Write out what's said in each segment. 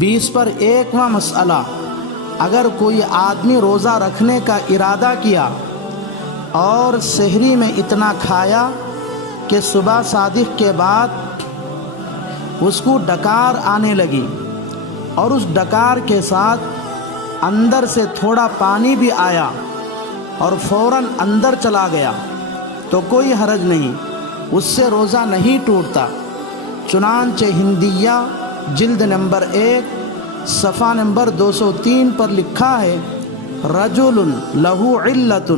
20 پر 1واں مسئلہ، اگر کوئی آدمی روزہ رکھنے کا ارادہ کیا اور سحری میں اتنا کھایا کہ صبح صادق کے بعد اس کو ڈکار آنے لگی اور اس ڈکار کے ساتھ اندر سے تھوڑا پانی بھی آیا اور فوراً اندر چلا گیا تو کوئی حرج نہیں، اس سے روزہ نہیں ٹوٹتا۔ چنانچہ ہندیہ جلد نمبر 1 صفحہ نمبر 203 پر لکھا ہے، رجل لہ علت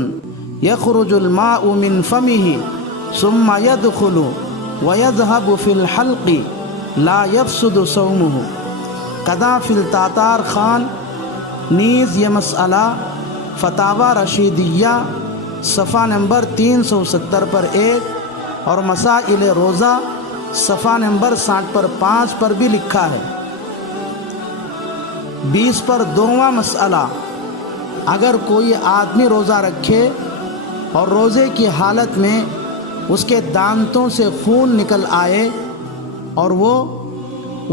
یخرج الماء من فمہ ثم يدخل ويذهب في الحلق لا يفسد صومه۔ قضا فی التاتار خان نیز یہ مسئلہ فتاوی رشیدیہ صفحہ نمبر 370 پر 1 اور مسائل روزہ صفحہ نمبر 60 پر 5 پر بھی لکھا ہے۔ 20 پر 2واں مسئلہ، اگر کوئی آدمی روزہ رکھے اور روزے کی حالت میں اس کے دانتوں سے خون نکل آئے اور وہ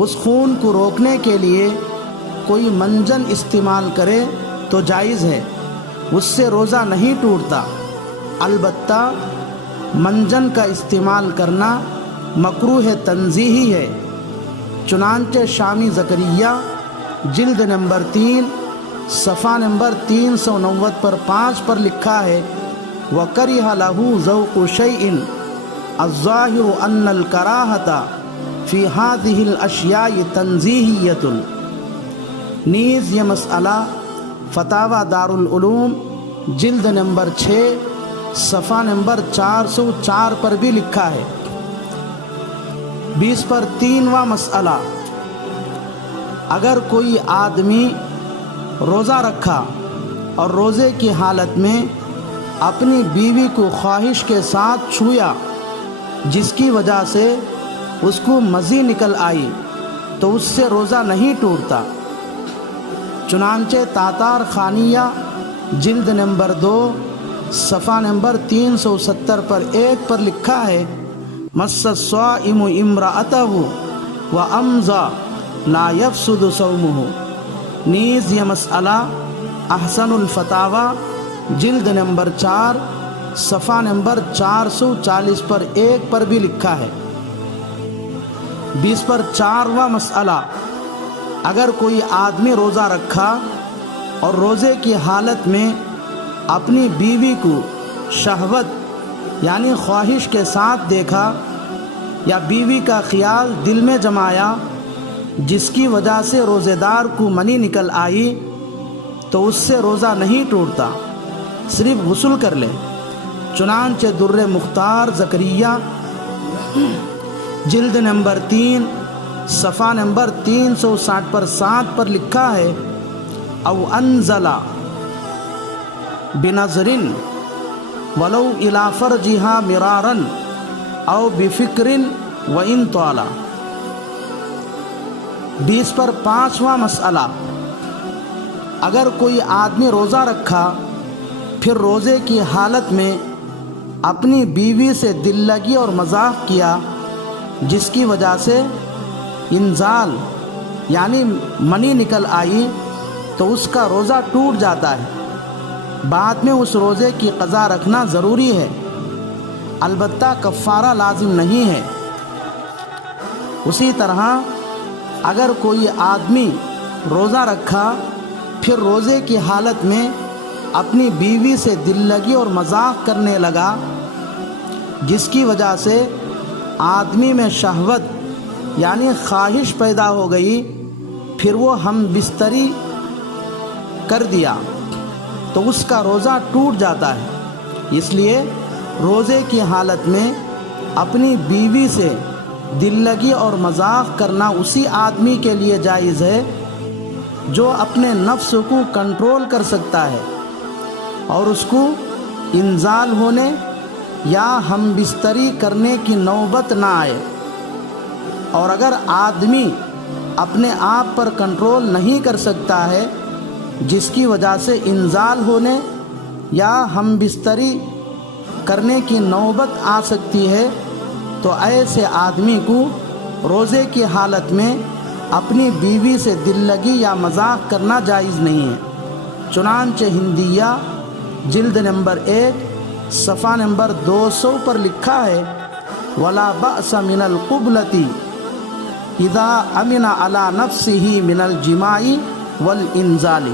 اس خون کو روکنے کے لیے کوئی منجن استعمال کرے تو جائز ہے، اس سے روزہ نہیں ٹوٹتا، البتہ منجن کا استعمال کرنا مکروہ تنزیہی ہے۔ چنانچہ شامی زکریہ جلد نمبر 3 صفحہ نمبر 390 پر 5 پر لکھا ہے، وَكَرِهَ لَهُ ذَوْقُ شَيْءٍ الظَّاهِرُ أَنَّ الْكَرَاهَةَ فِي هَذِهِ الْأَشْيَاءِ تَنزِيهِيَّةٌ۔ نیز یہ مسئلہ فتاوی دارالعلوم جلد نمبر 6 صفحہ نمبر 404 پر بھی لکھا ہے۔ 20 پر 3واں مسئلہ، اگر کوئی آدمی روزہ رکھا اور روزے کی حالت میں اپنی بیوی کو خواہش کے ساتھ چھویا جس کی وجہ سے اس کو مزی نکل آئی تو اس سے روزہ نہیں ٹوٹتا۔ چنانچہ تاتار خانیہ جلد نمبر 2 صفحہ نمبر 370 پر 1 پر لکھا ہے، مس الصائم امرأتہ وامضى لا يفسد صومه۔ نیز یہ مسئلہ احسن الفتاوی جلد نمبر 4 صفحہ نمبر 440 پر 1 پر بھی لکھا ہے۔ 20 پر 4واں مسئلہ، اگر کوئی آدمی روزہ رکھا اور روزے کی حالت میں اپنی بیوی کو شہوت یعنی خواہش کے ساتھ دیکھا یا بیوی کا خیال دل میں جمایا جس کی وجہ سے روزے دار کو منی نکل آئی تو اس سے روزہ نہیں ٹوٹتا، صرف غسل کر لے۔ چنانچہ در مختار زکریہ جلد نمبر 3 صفحہ نمبر 360 پر 7 پر لکھا ہے، او انزل بنظر ولو الى فرجها مرارا او بفکر وان طال۔ 20 پر 5واں مسئلہ، اگر کوئی آدمی روزہ رکھا پھر روزے کی حالت میں اپنی بیوی سے دل لگی اور مذاق کیا جس کی وجہ سے انزال یعنی منی نکل آئی تو اس کا روزہ ٹوٹ جاتا ہے، بعد میں اس روزے کی قضا رکھنا ضروری ہے، البتہ کفارہ لازم نہیں ہے۔ اسی طرح اگر کوئی آدمی روزہ رکھا پھر روزے کی حالت میں اپنی بیوی سے دل لگی اور مذاق کرنے لگا جس کی وجہ سے آدمی میں شہوت یعنی خواہش پیدا ہو گئی، پھر وہ ہم بستری کر دیا تو اس کا روزہ ٹوٹ جاتا ہے۔ اس لیے روزے کی حالت میں اپنی بیوی سے دل لگی اور مذاق کرنا اسی آدمی کے لیے جائز ہے جو اپنے نفس کو کنٹرول کر سکتا ہے اور اس کو انزال ہونے یا ہم بستری کرنے کی نوبت نہ آئے۔ اور اگر آدمی اپنے آپ پر کنٹرول نہیں کر سکتا ہے جس کی وجہ سے انزال ہونے یا ہم بستری کرنے کی نوبت آ سکتی ہے تو ایسے آدمی کو روزے کی حالت میں اپنی بیوی سے دل لگی یا مذاق کرنا جائز نہیں ہے۔ چنانچہ ہندیہ جلد نمبر 1 صفحہ نمبر 200 پر لکھا ہے وَلَا بَأْسَ مِنَ الْقُبْلَةِ اِذَا أَمِنَ عَلَى نَفْسِهِ مِنَ الْجِمَاعِ وَالْإِنزَالِ۔